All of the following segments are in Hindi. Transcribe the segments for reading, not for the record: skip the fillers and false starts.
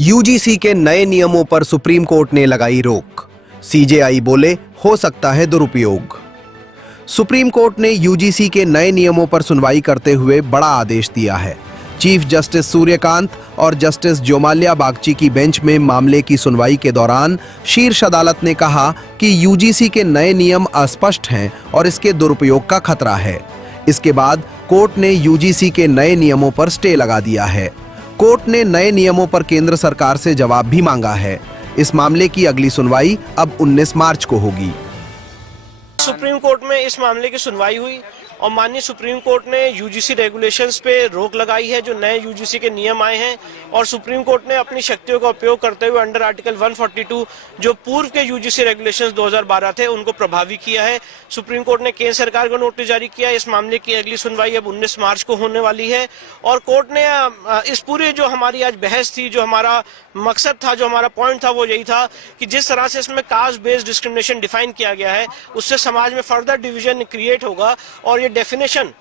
यूजीसी के नए नियमों पर सुप्रीम कोर्ट ने लगाई रोक। सीजेआई बोले हो सकता है दुरुपयोग। सुप्रीम कोर्ट ने यूजीसी के नए नियमों पर सुनवाई करते हुए बड़ा आदेश दिया है। चीफ जस्टिस सूर्यकांत और जस्टिस जोमाल्या बागची की बेंच में मामले की सुनवाई के दौरान शीर्ष अदालत ने कहा कि यूजीसी के नए नियम अस्पष्ट हैं और इसके दुरुपयोग का खतरा है। इसके बाद कोर्ट ने यूजीसी के नए नियमों पर स्टे लगा दिया है। कोर्ट ने नए नियमों पर केंद्र सरकार से जवाब भी मांगा है। इस मामले की अगली सुनवाई अब 19 मार्च को होगी। सुप्रीम कोर्ट में इस मामले की सुनवाई हुई और माननीय सुप्रीम कोर्ट ने यूजीसी रेगुलेशंस पे रोक लगाई है, जो नए यूजीसी के नियम आए हैं, और सुप्रीम कोर्ट ने अपनी शक्तियों का उपयोग करते हुए अंडर आर्टिकल 142 जो पूर्व के यूजीसी रेगुलेशंस 2012 थे उनको प्रभावी किया है। सुप्रीम कोर्ट ने केंद्र सरकार को नोटिस जारी किया। इस मामले की अगली सुनवाई अब 19 मार्च को होने वाली है और कोर्ट ने इस पूरी जो हमारी आज बहस थी, जो हमारा मकसद था, जो हमारा पॉइंट था, वो यही था कि जिस तरह से इसमें कास्ट बेस्ड डिस्क्रिमिनेशन डिफाइन किया गया है उससे समाज में फर्दर डिवीजन क्रिएट होगा और ये डेफिनेशन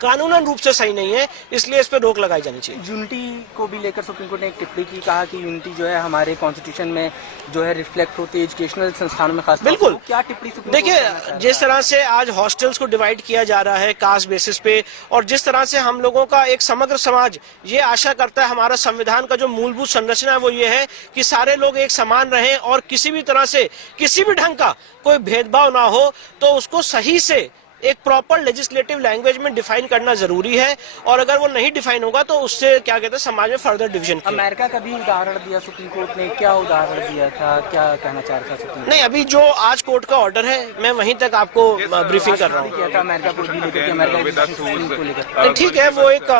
कानूनन रूप से सही नहीं है, इसलिए इस पर रोक लगाई जानी चाहिए। यूनिटी को भी लेकर सुप्रीम कोर्ट ने एक टिप्पणी की, कहा कि यूनिटी जो है हमारे कॉन्स्टिट्यूशन में जो है रिफ्लेक्ट होती है एजुकेशनल संस्थानों में खास। बिल्कुल, क्या टिप्पणी देखिए, जिस तरह से आज हॉस्टल्स को डिवाइड किया जा रहा है कास्ट बेसिस पे और जिस तरह से हम लोगों का एक समग्र समाज ये आशा करता है, हमारा संविधान का जो मूलभूत संरचना है वो ये है कि सारे लोग एक समान रहें और किसी भी तरह से किसी भी ढंग का कोई भेदभाव ना हो, तो उसको सही से एक प्रॉपर लेजिस्लेटिव लैंग्वेज में डिफाइन करना जरूरी है और अगर वो नहीं डिफाइन होगा तो उससे क्या कहते हैं समाज में फर्दर डिवीजन। अमेरिका का भी उदाहरण दिया सुप्रीम कोर्ट ने, क्या उदाहरण दिया था, क्या कहना चाह रहा था सुप्रीम? नहीं, अभी जो आज कोर्ट का ऑर्डर है मैं वहीं तक आपको ब्रीफिंग कर रहा हूँ। ठीक है, वो एक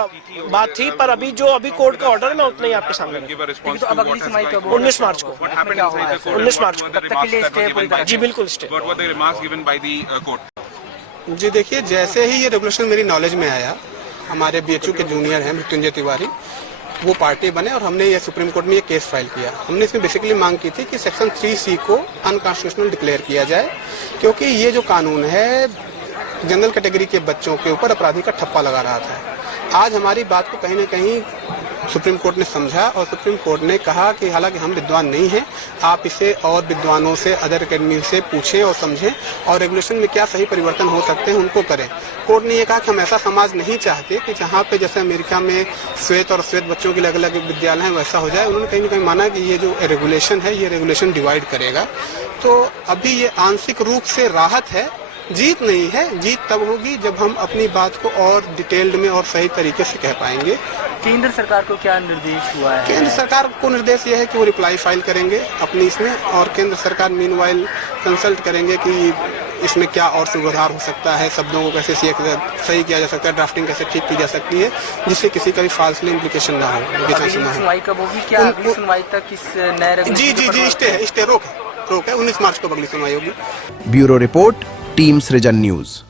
बात थी, पर अभी जो कोर्ट का ऑर्डर है मैं उतना ही आपके सामने। 19 मार्च को 19 मार्च को जी बिल्कुल स्टे। जी देखिए, जैसे ही ये रेगुलेशन मेरी नॉलेज में आया, हमारे बीएचयू के जूनियर हैं मृत्युंजय तिवारी, वो पार्टी बने और हमने ये सुप्रीम कोर्ट में ये केस फाइल किया। हमने इसमें बेसिकली मांग की थी कि सेक्शन 3C को अनकॉन्स्टिट्यूशनल डिक्लेयर किया जाए, क्योंकि ये जो कानून है जनरल कैटेगरी के बच्चों के ऊपर अपराधी का ठप्पा लगा रहा था। आज हमारी बात को कहीं न कहीं सुप्रीम कोर्ट ने समझा और सुप्रीम कोर्ट ने कहा कि हालांकि हम विद्वान नहीं हैं, आप इसे और विद्वानों से, अदर अकेडमी से पूछें और समझें और रेगुलेशन में क्या सही परिवर्तन हो सकते हैं उनको करें। कोर्ट ने ये कहा कि हम ऐसा समाज नहीं चाहते कि जहाँ पे जैसे अमेरिका में श्वेत और श्वेत बच्चों के अलग अलग विद्यालय हैं वैसा हो जाए। उन्होंने कहीं न कहीं माना कि ये जो रेगुलेशन है ये रेगुलेशन डिवाइड करेगा। तो अभी ये आंशिक रूप से राहत है, जीत नहीं है। जीत तब होगी जब हम अपनी बात को और डिटेल्ड में और सही तरीके से कह पाएंगे। केंद्र सरकार को क्या निर्देश हुआ है? केंद्र सरकार को निर्देश यह है कि वो रिप्लाई फाइल करेंगे अपनी इसमें और केंद्र सरकार मीनवाइल कंसल्ट करेंगे कि इसमें क्या और सुधार हो सकता है, शब्दों को कैसे सही किया जा सकता है, ड्राफ्टिंग कैसे ठीक की जा सकती है जिससे किसी का भी फाल्सली इम्प्लीकेशन ना हो। सुनवाई कब होगी? क्या सुनवाई तक इस नए जी स्टे रोक है 19 मार्च को अगली सुनवाई होगी। ब्यूरो रिपोर्ट, टीम सृजन न्यूज।